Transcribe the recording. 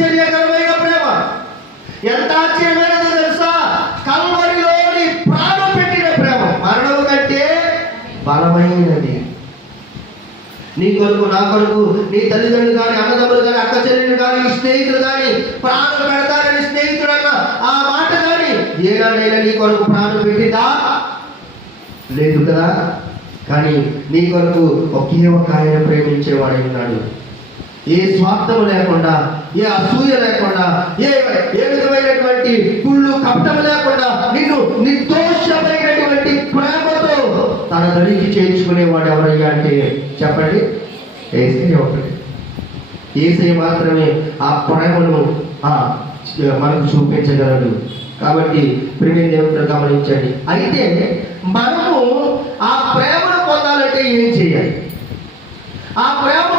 ఆశ్చర్యకరమైన ప్రేమ. ఎంత ఆశ్చర్యమైనదో తెలుసా? కల్వరిలోని ప్రాణం పెట్టిన ప్రేమ మరణం కంటే బలమైనది. నీ కొరకు, నా కొరకు, నీ తల్లిదండ్రులు కానీ, అన్నదమ్ములు కానీ, అక్క చెల్లెలు కానీ, ఈ స్నేహితులు కానీ ప్రాణం పెడతారని స్నేహితుడు అన్న ఆ మాట కానీ ఏనాడైనా నీ కొరకు ప్రాణం పెట్టిందా? లేదు కదా. కానీ నీ కొరకు ఒకే ఒక ఆయన ప్రేమించేవాడై ఉన్నాడు. ఏ స్వార్థము లేకుండా, ఏ అసూయ లేకుండా, ఏ విధమైనటువంటి కుళ్ళు కపటము లేకుండా నిన్ను నిర్దోషమైనటువంటి ప్రేమతో తన దరికి చేర్చుకునేవాడు ఎవరయ్యా అంటే చెప్పండి, యేసయ్య ఒకటి. యేసయ్య మాత్రమే ఆ ప్రేమను మనకు చూపించగలడు. కాబట్టి ప్రియమైన దేవుడు గమనించండి. అయితే మనము ఆ ప్రేమను పొందాలంటే ఏం చేయాలి? ఆ ప్రేమ